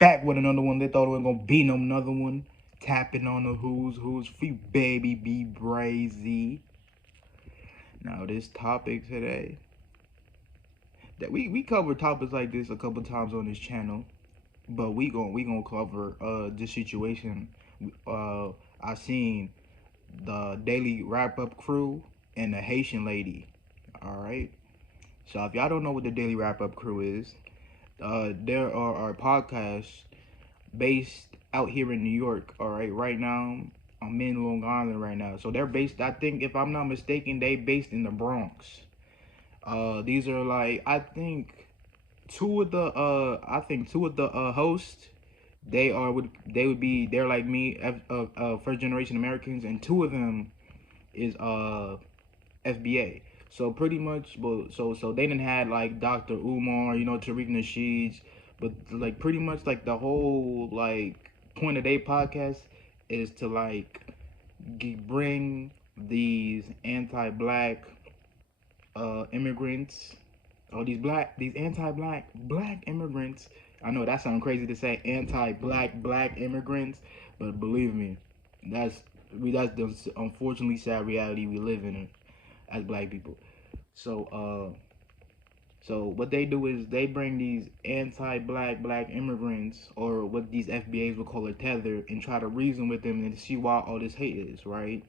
back with another one. They thought it was gonna be no another one. Tapping on the who's free baby be brazy. Now this topic today that we cover topics like this a couple times on this channel, but we gonna cover this situation. I seen the daily wrap up crew and the Haitian lady. All right. So if y'all don't know what the daily wrap up crew is, there are our podcasts based out here in New York. All right, right now I'm in Long Island right now. So they're based. I think if I'm not mistaken, they based in the Bronx. These are like I think two of the hosts. They're like me, first generation Americans, and two of them is FBA. So pretty much, but so they didn't had like Dr. Umar, Tariq Nasheed, but like pretty much like the whole like point of their podcast is to like bring these anti-black immigrants, or these anti-black immigrants. I know that sounds crazy to say, anti-black immigrants, but believe me, that's that's the unfortunately sad reality we live in as black people. So so what they do is they bring these anti-black immigrants, or what these FBAs would call a tether, and try to reason with them and see why all this hate is, right?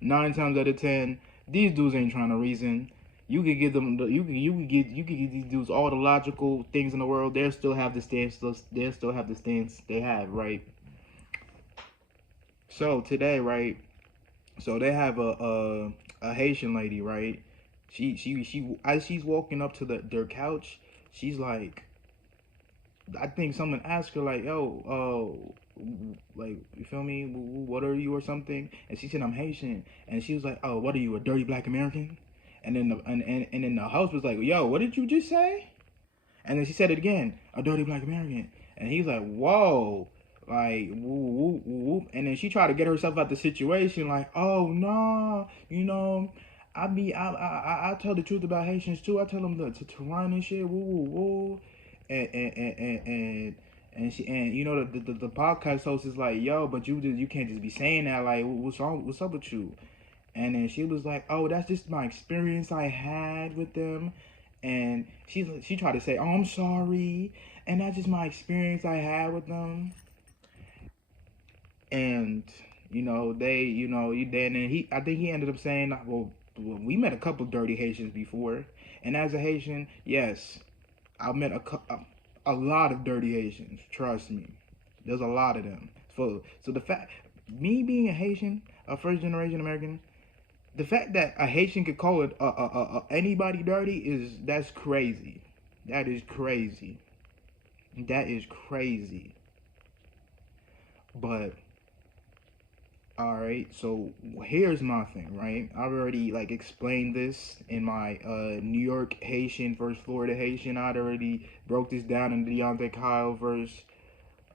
9 times out of 10, these dudes ain't trying to reason. You could give them you could give these dudes all the logical things in the world. They'll still have the stance. They'll still have the stance they have, right? So today, right? So they have a Haitian lady, right? As she's walking up to their couch, she's like, I think someone asked her like, "Yo, like, you feel me? What are you or something?" And she said, "I'm Haitian." And she was like, "Oh, what are you, a dirty black American?" And then and then the host was like, "Yo, what did you just say?" And then she said it again, "A dirty black American." And he's like, "Whoa." Like whoop, whoop, whoop. And then she tried to get herself out the situation, like, "Oh no, I tell the truth about Haitians too. I tell them to run and shit, woo woo woo." And the podcast host is like, "Yo, but you can't just be saying that. Like, what's wrong? What's up with you?" And then she was like, "Oh, that's just my experience I had with them." And she tried to say, "Oh, I'm sorry," and that's just my experience I had with them. And then I think he ended up saying, "Well, we met a couple dirty Haitians before, and as a Haitian, yes, I met a lot of dirty Haitians. Trust me, there's a lot of them. So the fact, me being a Haitian, a first generation American, the fact that a Haitian could call it anybody dirty that's crazy. That is crazy. That is crazy. But all right, so here's my thing, right? I've already like explained this in my New York Haitian versus Florida Haitian. I'd already broke this down in the Deontay Kyle versus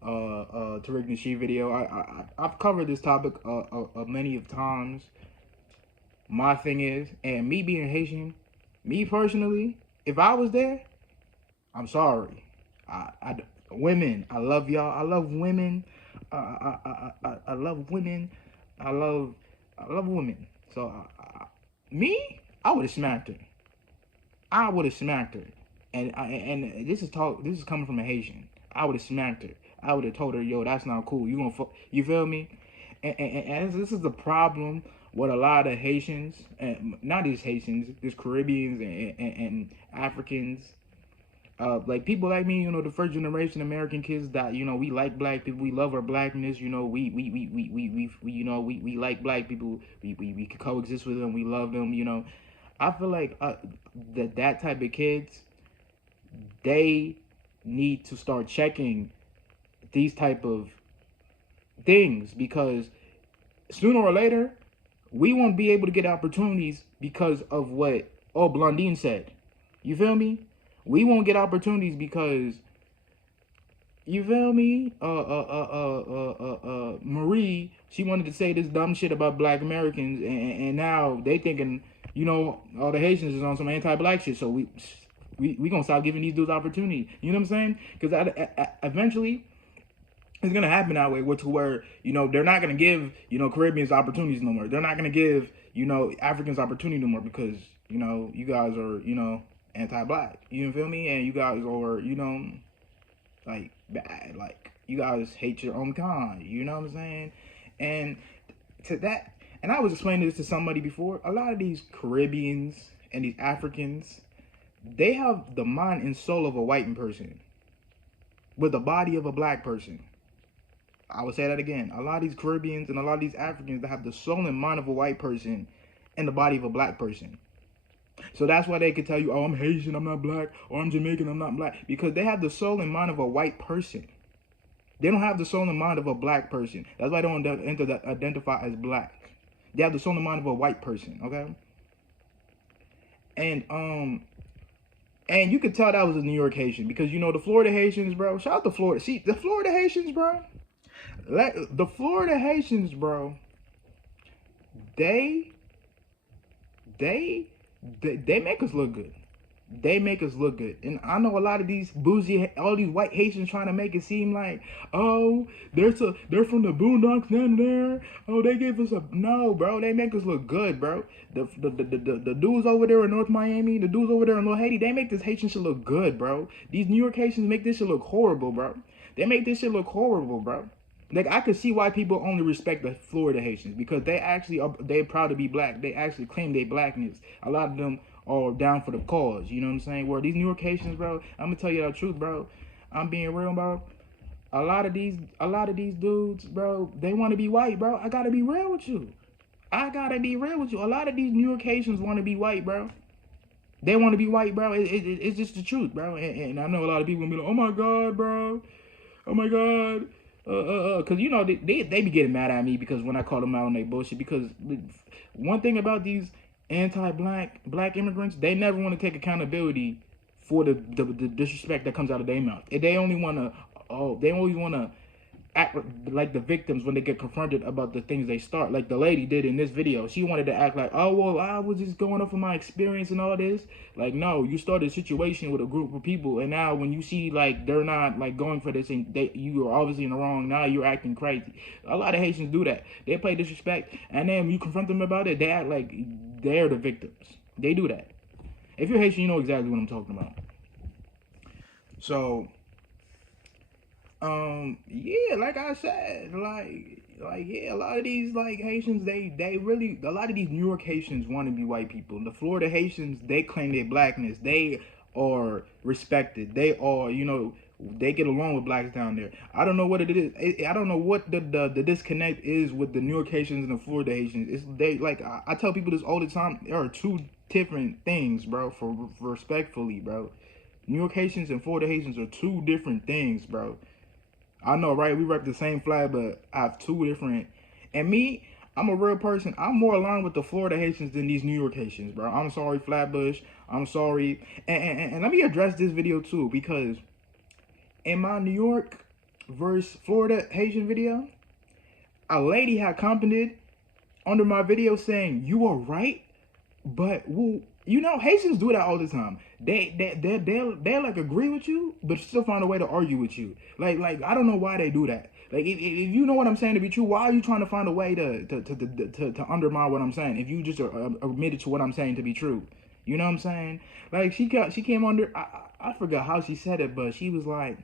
Tariq Nasheed video. I've covered this topic many of times. My thing is, and me being Haitian, me personally, if I was there, I'm sorry. Women, I love y'all. I love women. I love women. I love I love women. So me, I would have smacked her. I would have smacked her. And this is talk. This is coming from a Haitian. I would have smacked her. I would have told her, "Yo, that's not cool. You gonna fuck? You feel me?" And this is the problem with a lot of Haitians, and not just Haitians, just Caribbeans and Africans, like people like me, the first generation American kids that we like black people, we love our blackness, we like black people, we can coexist with them, we love them, I feel like that type of kids, they need to start checking these type of things, because sooner or later we won't be able to get opportunities because of what Blondine said. You feel me? We won't get opportunities because, you feel me? Marie, she wanted to say this dumb shit about black Americans, and now they thinking, all the Haitians is on some anti-black shit. So we gonna stop giving these dudes opportunity. You know what I'm saying? Because eventually, It's gonna happen that way, to where they're not gonna give Caribbeans opportunities no more. They're not gonna give Africans opportunity no more because you guys are anti-black. You feel me? And you guys are like bad. Like you guys hate your own kind. You know what I'm saying? And to that, and I was explaining this to somebody before. A lot of these Caribbeans and these Africans, they have the mind and soul of a white person with the body of a black person. I would say that again. A lot of these Caribbeans and a lot of these Africans that have the soul and mind of a white person and the body of a black person. So that's why they could tell you, oh, I'm Haitian, I'm not black, or I'm Jamaican, I'm not black. Because they have the soul and mind of a white person. They don't have the soul and mind of a black person. That's why they don't identify as black. They have the soul and mind of a white person, okay? And you could tell that was a New York Haitian because the Florida Haitians, bro. Shout out to Florida. See, the Florida Haitians, bro. The Florida Haitians, bro, they make us look good. They make us look good. And I know a lot of these bougie, all these white Haitians trying to make it seem like, oh, they're from the boondocks down there. Oh, they gave us no, bro. They make us look good, bro. The dudes over there in North Miami, the dudes over there in Little Haiti, they make this Haitian shit look good, bro. These New York Haitians make this shit look horrible, bro. They make this shit look horrible, bro. Like I could see why people only respect the Florida Haitians because they're proud to be black. They actually claim their blackness. A lot of them are down for the cause. You know what I'm saying? Where these New York Haitians, bro, I'm gonna tell you the truth, bro. I'm being real, bro. A lot of these dudes, bro, they want to be white, bro. I gotta be real with you. A lot of these New York Haitians want to be white, bro. They want to be white, bro. It's just the truth, bro. And I know a lot of people gonna be like, oh my god, bro. Oh my god. Cause they be getting mad at me because when I call them out on their bullshit. Because one thing about these black immigrants, they never want to take accountability for the disrespect that comes out of their mouth. They always want to act like the victims when they get confronted about the things they start. Like the lady did in this video. She wanted to act like, oh, well, I was just going off of my experience and all this. Like, no, you started a situation with a group of people, and now when you see, like, they're not, like, going for this, and you are obviously in the wrong, now you're acting crazy. A lot of Haitians do that. They play disrespect, and then when you confront them about it, they act like they're the victims. They do that. If you're Haitian, you know exactly what I'm talking about. So... yeah, like I said, yeah, a lot of these Haitians, they really, a lot of these New York Haitians want to be white people. The Florida Haitians, they claim their blackness. They are respected. They are, they get along with blacks down there. I don't know what it is. I don't know what the disconnect is with the New York Haitians and the Florida Haitians. I tell people this all the time. There are two different things, bro. For respectfully, bro. New York Haitians and Florida Haitians are two different things, bro. I know, right? We rep the same flag, but I have two different. And me, I'm a real person. I'm more aligned with the Florida Haitians than these New York Haitians, bro. I'm sorry, Flatbush. I'm sorry. And let me address this video, too, because in my New York versus Florida Haitian video, a lady had commented under my video saying, you are right, but, well, Haitians do that all the time. They like agree with you, but still find a way to argue with you. Like I don't know why they do that. Like if you know what I'm saying to be true, why are you trying to find a way to undermine what I'm saying? If you just admitted to what I'm saying to be true, you know what I'm saying? Like she came under. I forgot how she said it, but she was like,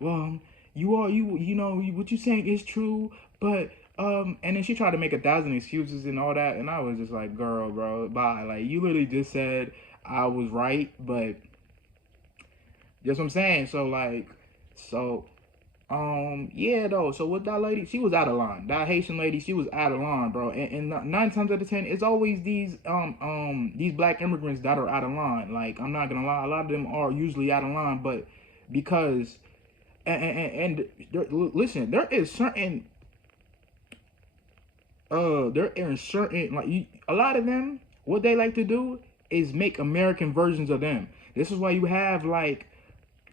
well, what you saying is true, but. And then she tried to make 1,000 excuses and all that, and I was just like, girl, bro, bye. Like, you literally just said I was right, but that's what I'm saying. Yeah, though. So with that lady, she was out of line. That Haitian lady, she was out of line, bro. And 9 times out of 10, it's always these black immigrants that are out of line. Like, I'm not gonna lie, a lot of them are usually out of line, but because listen, there is certain. A lot of them, what they like to do is make American versions of them. This is why you have like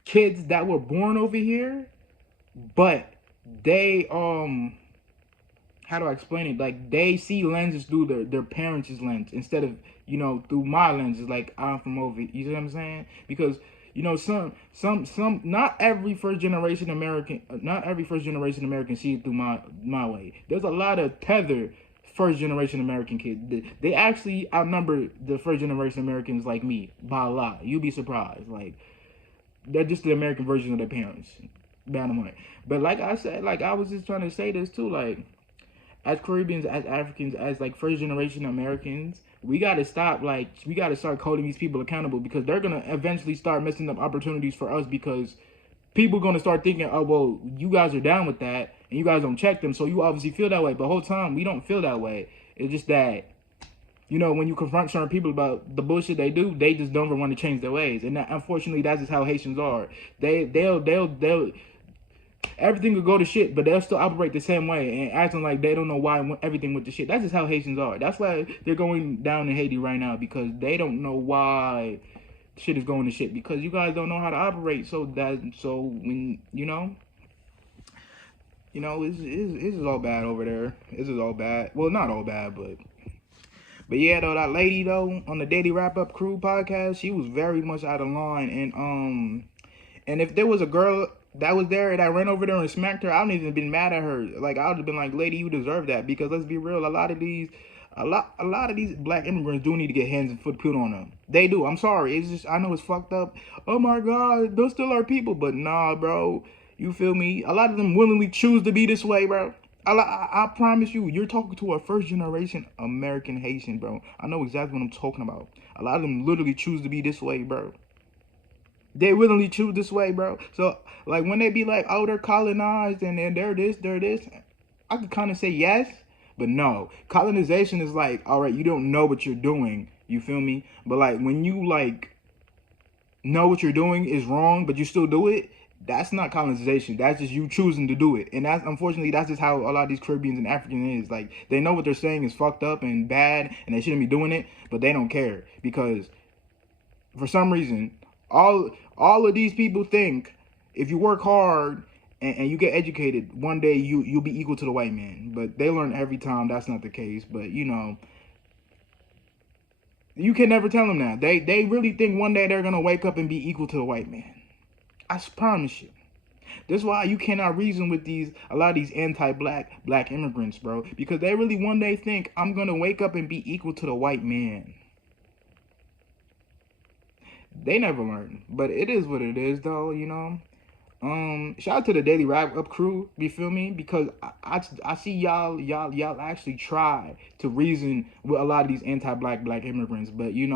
kids that were born over here, but they how do I explain it? Like they see lenses through their parents' lens instead of through my lenses. Like I'm from over, you know what I'm saying? Because You know, some. Not every first generation American, see it through my way. There's a lot of tether first generation American kids. They actually outnumber the first generation Americans like me by a lot. You'd be surprised. Like, they're just the American version of their parents. Bottom line. But like I said, like I was just trying to say this too, like as Caribbeans, as Africans, as like first generation Americans, we gotta stop. Like we gotta start holding these people accountable because they're gonna eventually start messing up opportunities for us because people are gonna start thinking, oh well, you guys are down with that and you guys don't check them, so you obviously feel that way. But the whole time we don't feel that way. It's just that when you confront certain people about the bullshit they do, they just don't want to change their ways. And that, unfortunately, that's just how Haitians are. They'll everything could go to shit, but they'll still operate the same way and acting like they don't know why everything went to shit. That's just how Haitians are. That's why they're going down in Haiti right now, because they don't know why shit is going to shit, because you guys don't know how to operate. So when it's all bad over there. This is all bad. Well, not all bad, but yeah, though, that lady though on the Daily Wrap Up Crew podcast, she was very much out of line. And if there was a girl that was there and I ran over there and smacked her, I wouldn't even been mad at her. Like, I would have been like, lady, you deserve that. Because let's be real, a lot of these black immigrants do need to get hands and foot put on them. They do. I'm sorry. It's just, I know it's fucked up. Oh my God, those still are people. But nah, bro. You feel me? A lot of them willingly choose to be this way, bro. I promise you, you're talking to a first generation American Haitian, bro. I know exactly what I'm talking about. A lot of them literally choose to be this way, bro. They willingly choose this way, bro. So, like, when they be like, oh, they're colonized and they're this, I could kind of say yes, but no. Colonization is like, all right, you don't know what you're doing. You feel me? But, like, when you, like, know what you're doing is wrong, but you still do it, that's not colonization. That's just you choosing to do it. And that's, unfortunately, that's just how a lot of these Caribbeans and Africans is. Like, they know what they're saying is fucked up and bad, and they shouldn't be doing it, but they don't care. Because, for some reason, all of these people think if you work hard and you get educated, one day you'll be equal to the white man. But they learn every time that's not the case. But you can never tell them that. They really think one day they're gonna wake up and be equal to the white man. I promise you. That's why you cannot reason with a lot of these anti-black immigrants, bro, because they really one day think I'm gonna wake up and be equal to the white man. They never learn, but it is what it is, though. Shout out to the Daily Wrap Up Crew. You feel me? Because I see y'all actually try to reason with a lot of these anti-black immigrants, but you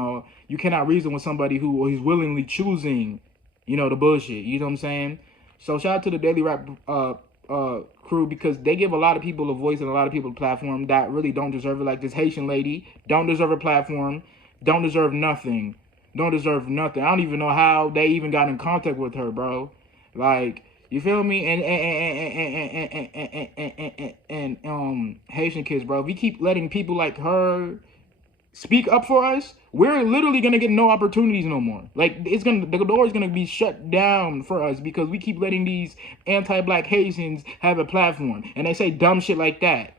cannot reason with somebody who is willingly choosing, the bullshit. You know what I'm saying? So shout out to the Daily Wrap Crew, because they give a lot of people a voice and a lot of people a platform that really don't deserve it. Like this Haitian lady, don't deserve a platform, don't deserve nothing. Don't deserve nothing. I don't even know how they even got in contact with her, bro. Like, you feel me? And Haitian kids, bro. If we keep letting people like her speak up for us, we're literally gonna get no opportunities no more. Like, the door is gonna be shut down for us because we keep letting these anti-black Haitians have a platform, and they say dumb shit like that.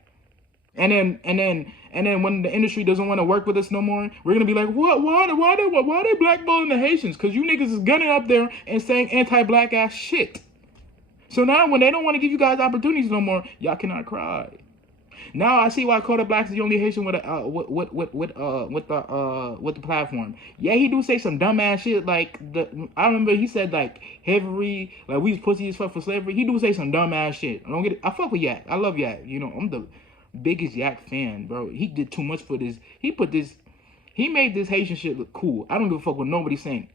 And then when the industry doesn't want to work with us no more, we're gonna be like, what? Why they blackballing the Haitians? Because you niggas is gunning up there and saying anti-black ass shit. So now when they don't want to give you guys opportunities no more, y'all cannot cry. Now I see why Kodak Black is the only Haitian with the platform. Yeah, he do say some dumbass shit like I remember he said like heavy, like we was pussy as fuck for slavery. He do say some dumbass shit. I don't get it. I fuck with Yak. I love Yak. I'm the biggest Yak fan, bro. He did too much for this. He made this Haitian shit look cool. I don't give a fuck what nobody's saying.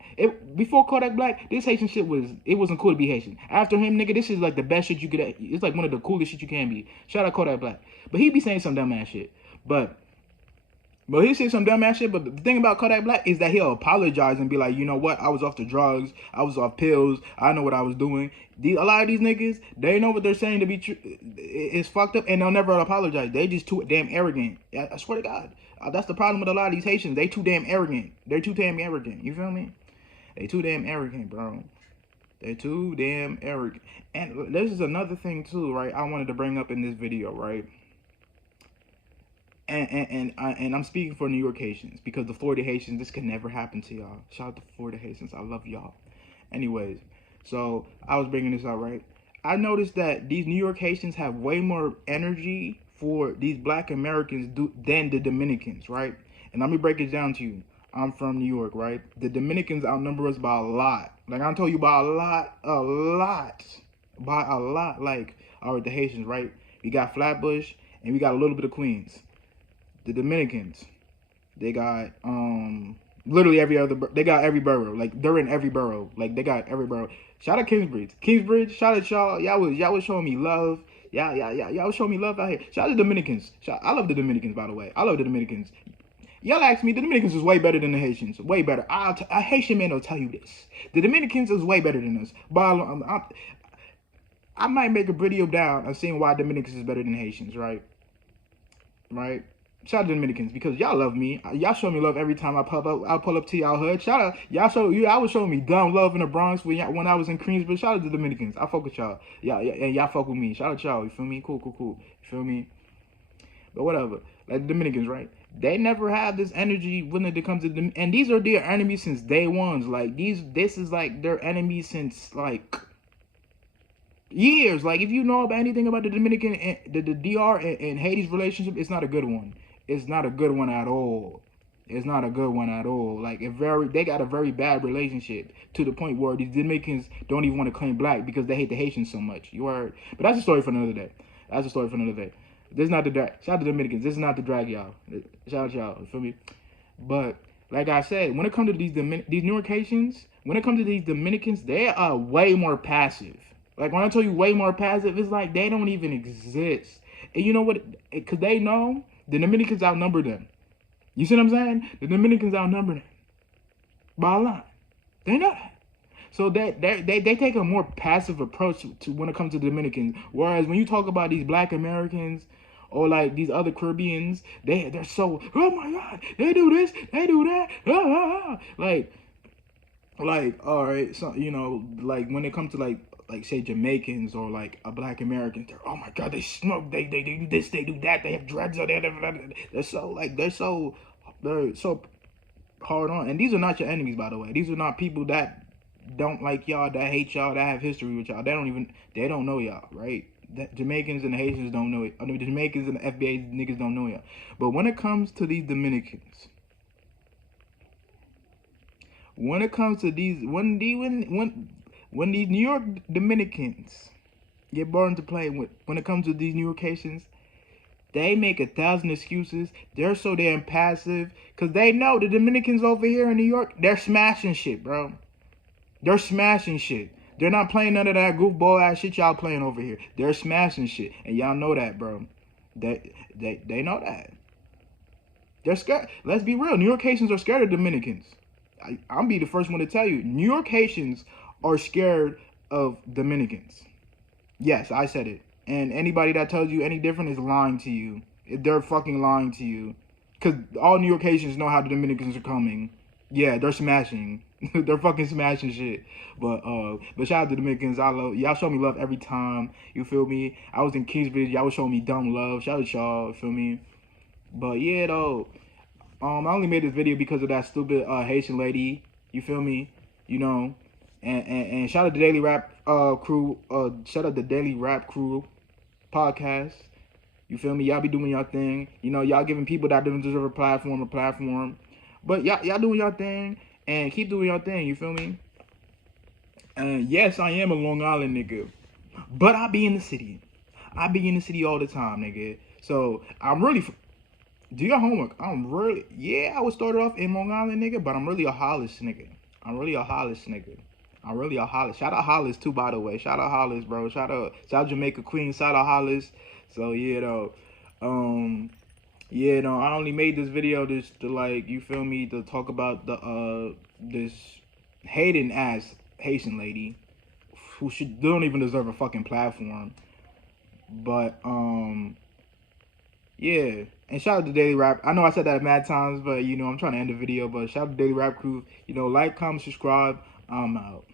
Before Kodak Black, this Haitian shit wasn't cool to be Haitian. After him, nigga, this is like the best shit you could. It's like one of the coolest shit you can be. Shout out Kodak Black. But he be saying some dumbass shit. But he said some dumbass shit. But the thing about Kodak Black is that he'll apologize and be like, you know what? I was off the drugs. I was off pills. I know what I was doing. A lot of these niggas, they know what they're saying to be true. It's fucked up, and they'll never apologize. They just too damn arrogant. I swear to God. That's the problem with a lot of these Haitians. They too damn arrogant. They're too damn arrogant. You feel me? They too damn arrogant, bro. They're too damn arrogant. And this is another thing too, right? I wanted to bring up in this video, right? And I'm speaking for New York Haitians, because the Florida Haitians, this could never happen to y'all. Shout out to Florida Haitians. I love y'all. Anyways, so I was bringing this up, right? I noticed that these New York Haitians have way more energy for these Black Americans than the Dominicans, right? And let me break it down to you. I'm from New York, right? The Dominicans outnumber us by a lot. Like I told you, by by a lot. Like, all right, the Haitians, right? We got Flatbush and we got a little bit of Queens. The Dominicans, they got literally every other. They got every borough. Like they're in every borough. Like they got every borough. Shout out Kingsbridge. Kingsbridge. Shout out y'all. Y'all was showing me love. Y'all was showing me love out here. Shout out the Dominicans. I love the Dominicans, by the way. I love the Dominicans. Y'all ask me, the Dominicans is way better than the Haitians. Way better. A Haitian man will tell you this. The Dominicans is way better than us. But I might make a video down of seeing why Dominicans is better than Haitians, right? Right? Shout out to Dominicans because y'all love me. Y'all show me love every time I pull up. I pull up to y'all hood. Shout out, y'all was showing me dumb love in the Bronx when I was in Queensbridge. Shout out to the Dominicans. I fuck with y'all. And y'all fuck with me. Shout out y'all. You feel me? Cool. You feel me? But whatever. Like the Dominicans, right? They never have this energy when it comes to them, and these are their enemies since day ones. Like this is like their enemies since like years. Like if you know about anything about the Dominican and the DR and Haiti's relationship, it's not a good one. It's not a good one at all. It's not a good one at all. Like they got a very bad relationship to the point where these Dominicans don't even want to claim black because they hate the Haitians so much. You heard? But that's a story for another day. This is not the drag. Shout out to the Dominicans. This is not the drag, y'all. Shout out y'all. You feel me? But like I said, when it comes to these New York Haitians, when it comes to these Dominicans, they are way more passive. Like when I tell you way more passive, it's like they don't even exist. And you know what? Because they know the Dominicans outnumber them. You see what I'm saying? The Dominicans outnumber them by a lot. They know that. So they take a more passive approach to when it comes to Dominicans. Whereas when you talk about these Black Americans or like these other Caribbeans, they're so, oh my God, they do this, they do that, like all right, so you know, like when it comes to like say Jamaicans or like a Black American, they're, oh my God, they smoke, they do this, they do that, they have dreads on they're so hard on. And these are not your enemies, by the way. These are not people that don't like y'all, that hate y'all, that have history with y'all. They don't know y'all, right? The Jamaicans and the Haitians don't know it. I mean, the Jamaicans and the FBA niggas don't know y'all. But when it comes to these Dominicans, when it comes to these, when these New York Dominicans get brought into play, when it comes to these New York Haitians, they make 1,000 excuses. They're so damn passive because they know the Dominicans over here in New York, they're smashing shit, bro. They're smashing shit. They're not playing none of that goofball ass shit y'all playing over here. They're smashing shit, and y'all know that, bro. They know that. They're scared. Let's be real. New York Haitians are scared of Dominicans. I'll be the first one to tell you. New York Haitians are scared of Dominicans. Yes, I said it. And anybody that tells you any different is lying to you. They're fucking lying to you. Because all New York Haitians know how the Dominicans are coming. Yeah, they're smashing. They're fucking smashing shit. But shout out to the Dominicans. I love y'all. Show me love every time. You feel me? I was in Kingsbridge. Y'all was showing me dumb love. Shout out y'all. You feel me? But yeah, though. I only made this video because of that stupid Haitian lady. You feel me? You know. And shout out the Daily Rap crew. Shout out the Daily Rap crew podcast. You feel me? Y'all be doing y'all thing. You know, y'all giving people that don't deserve a platform. But y'all doing y'all thing. And keep doing your thing, you feel me? And yes, I am a Long Island nigga. But I be in the city. I be in the city all the time, nigga. So, I'm really... Do your homework. Yeah, I was started off in Long Island, nigga. But I'm really a Hollis nigga. Shout out Hollis, too, by the way. Shout out Hollis, bro. Shout out Jamaica Queen. Shout out Hollis. So, yeah, though. Yeah, no, I only made this video just to, like, you feel me, to talk about the this hating ass Haitian lady who don't even deserve a fucking platform. But yeah, and shout out to Daily Rap. I know I said that mad times, but you know I'm trying to end the video. But shout out to Daily Rap crew. You know, like, comment, subscribe. I'm out.